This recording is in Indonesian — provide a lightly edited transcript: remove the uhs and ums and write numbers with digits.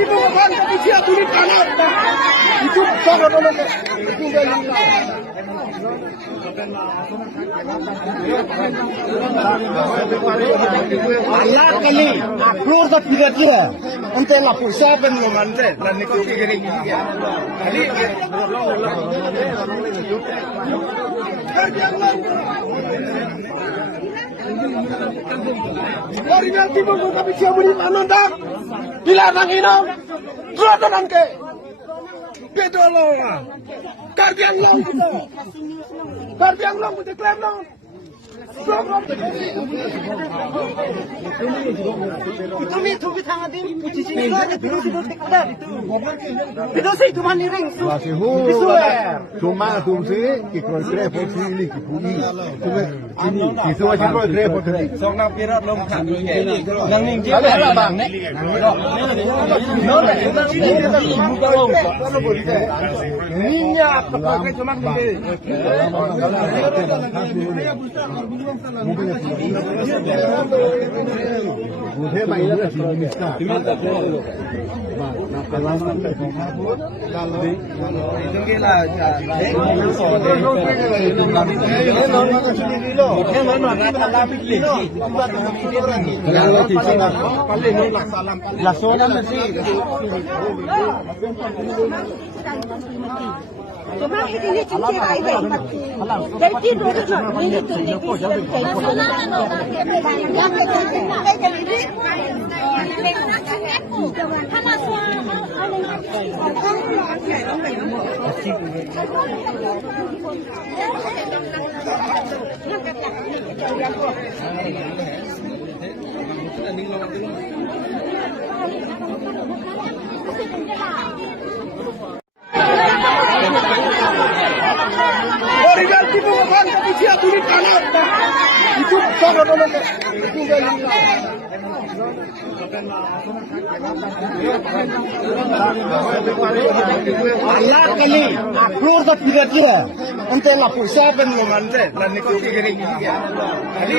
di bawah tapi dia tulis kanan. Itu sangat nolong. Itu Allah kali keluar tak tidak dia. Ente lah pulsa penguman ente. Dan itu kiri kiri. Kali Original tiba tapi siapa beri mana dah? Bila nangino, dua tangan ke. Betul loh. Karbiang long kita. Karbiang long kita klaim long. Kami tu kita ngadim puji sini saja terus itu ada itu. Itu sih cuma niring. Cuma tumsi kita kira posisi ini kita ini kita wajib kira posisi. Song pirat lom khan nang ning je la bang ne no le Ninya pakai cuma ini. Mudah mainnya diminta. Cuma ini cincin air dari tidur ini Original di bawah tapi dia tulis kanan. Itu sangat nolong. Itu Allah kali keluar tak tidak dia. Ente lah pulsa penguman ente. Dan itu kiri kiri. Kali